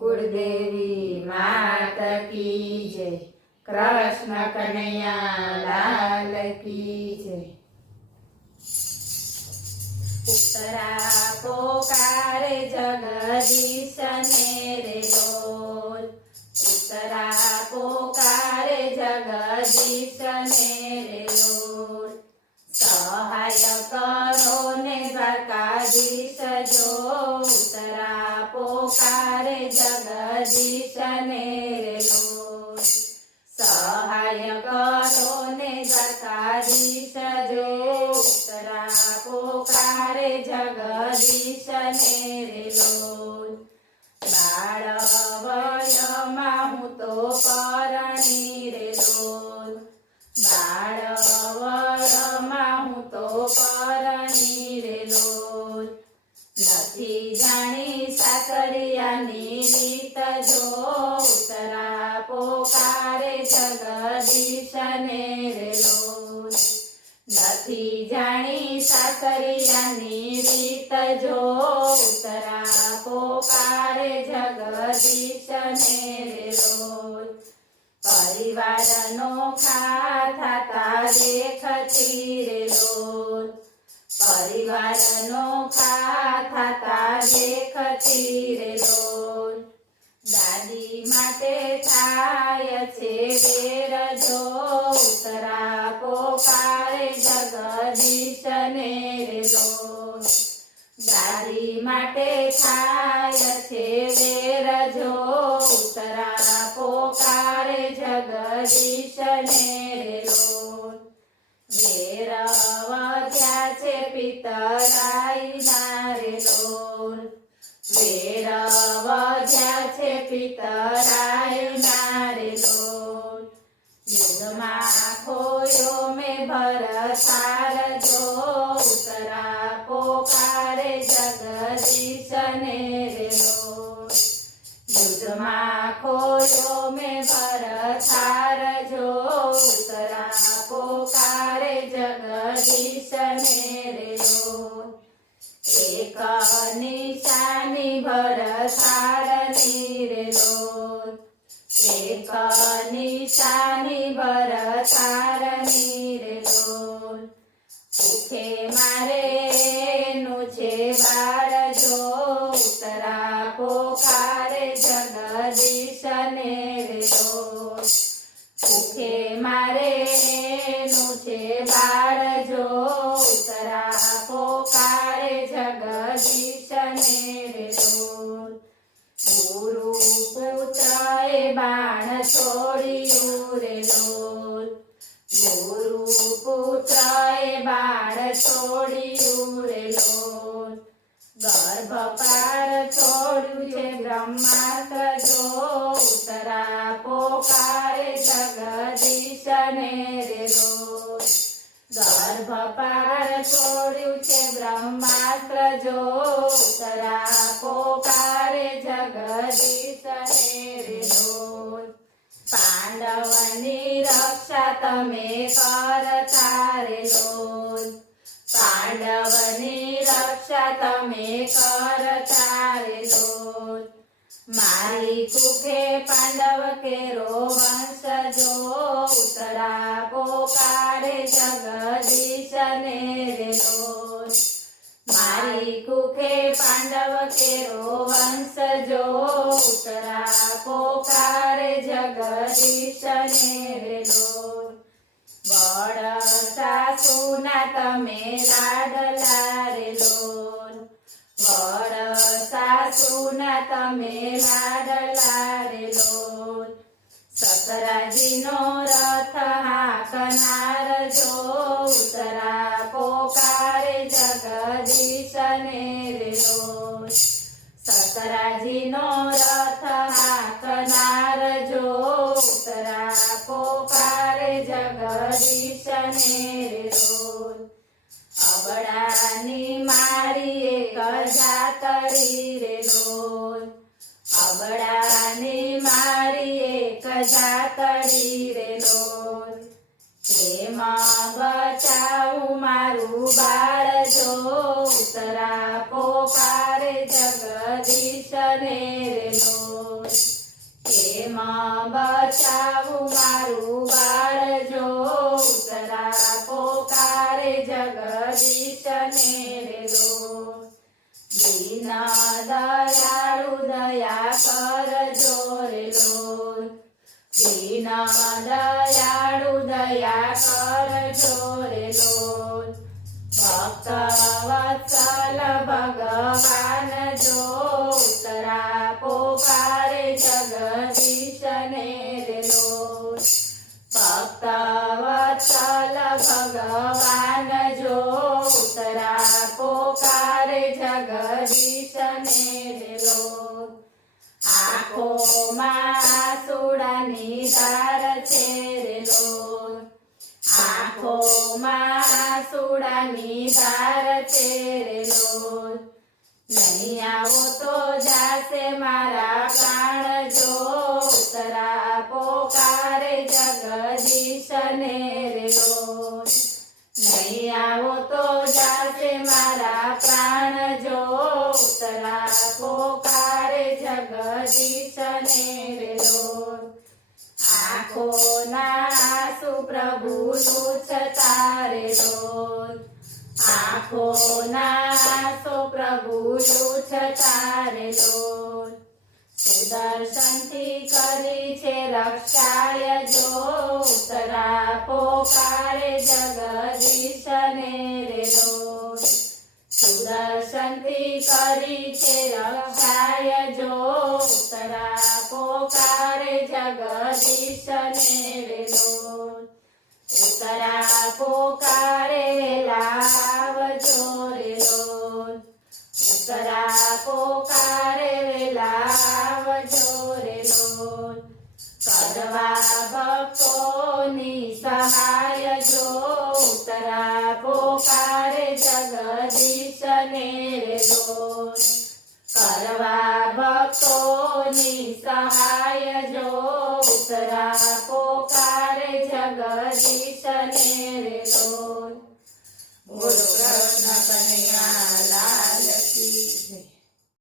कुलदेवी मात की जय। कृष्ण कन्हैया लाल की जय। उतरा पोकारे जगदीश ने रे लोल। उतरा पोकारे जगदीश ने रे लोल। सहाय करो ने द्वारकाधीश जो। उतरा पोकारे जगदीश ने रे लोल। सहाय करो ने द्वारकाधीश जो। उतरा पोकारे जगदीश ने रे लोल। बाळवयमा हूँ तो परणी रे लोल। बाळवयमा हूँ तो परणी रे लोल। નથી જાણી સાકરિયાની રીત જો। ઉતરા પોકારે જગદીશ ને રે લોલ। નથી જાણી સાકરિયાની રીત જો। ઉતરા પોકારે જગદીશ ને રે લોલ। પરિવારનો ખાતા દેખતી રે લોલ। પરિવારનો ખાતા દેખતી રે લોલ। દાદી માટે થાય છે વેર જો। ઉતરા પોકારે જગદીશ ને રે લોલ। દાદી માટે થાય છે વેર જો। ઉતરા પોકારે જગદીશ ને રે લોલ। વેર વધ્યા છે પિતરાઈના રે લોલ। વેર વધ્યા છે પિતરાઈના રે લોલ। યુદ્ધમાં ખોયો મેં ભરથાર જો। ઉતરા પોકારે જગદીશ ને રે લોલ। યુદ્ધમાં ખોયો મેં ભરથાર જો। ઉતરા પોકારે જગદીશ ને રે લોલ। એક નિશાની ભરથારની રે લોલ। એક નિશાની ભરથારની રે લોલ। ભૂખે મારે નું છે બાળ જો। ઉતરા પોકારે જગદીશ ને રે લોલ। ભૂખે મારે નું છે બાળ જો। ઉતરા પોકારે જગદીશ ને રે લોલ। ગુરુ પુત્રએ બાણ છોડ્યું રે લોલ। ગુરુ પુત્રએ બાણ છોડ્યું રે લોલ। ગર્ભપાર છોડ્યું છે બ્રહ્માસ્ત્ર જો। ઉતરા પોકારે જગદીશ ને રે લોલ। ગર્ભપાર છોડ્યું છે બ્રહ્માસ્ત્ર જો। ઉતરા પોકારે જગદીશ ને રે લોલ। પાંડવની રક્ષા તમે કરતા રે લોલ। પાંડવની રક્ષા તમે કરતા રે લોલ। મારી કુખે પાંડવ કેરો વંશ જો। ઉતરા પોકારે જગદીશ ને રે લોલ। મારી કુખે પાંડવ કેરો વંશ જો। ઉતરા પોકારે જગદીશ ને રે લોલ। વડ સાસુના તમે લાડલા રે લોલ। વડ સાસુના તમે લાડલા રે લોલ। સસરાજીનો રથ હાંકનાર જો। ઉતરા પોકારે જગદીશ ને રે લોલ। સસરાજીનો રથ હાંકનાર જો। ઉતરા પોકારે જગદીશ ને રે લોલ। અબડાની મારી એક જાતરી રે લોલ। અબડાની મારી એક જાતરી રે લોલ। તેમાં બચાવું મારું બાળ જો। ઉતરા પોકારે જગદીશ ને રે લોલ। જગદીશને રે લોલ દીન દયાળુ દયા કરજો રે લોલ દીન દયાળુ દયા કરજો રે લોલ ભક્ત વત્સલ ભગવાન જો ઉતરા પોકારે જગદીશને રે લોલ ભક્ત વત્સલ ભગવાન જો ઉતરા પોકારે જગદીશને રે લોલ આંખોમાં આંસુડાની ધાર છે રે લોલ આંખોમાં આંસુડાની ધાર છે રે લોલ નહીં આવો તો જાશે મારા પ્રાણ જો ઉતરા પોકારે જગદીશને રે લોલ નહીં આવો તો જાશે મારા પ્રાણ જો ઉતરા પોકારે જગદીશને રે લોલ આંખોના આંસુ પ્રભુ લૂછતા રે લોલ આંખોના આંસુ પ્રભુ લૂછતા રે લોલ સુદર્શનથી કરી છે રક્ષાય જો ઉતરા પોકારે જગદીશને રે લોલ સુદર્શનથી કરી છે રક્ષાય જો ઉતરા પોકારે જગદીશને રે લોલ ઉતરા પોકારે લાવજો રે લોલ ઉતરા પોકારે લાવજો રે લોલ કરવા ભક્તોની સહાય જો ઉતરા પોકારે જગદીશને રે લોલ કરવા ભક્તોની સહાય જો ઉતરા પોકારે જગદીશને રે લોલ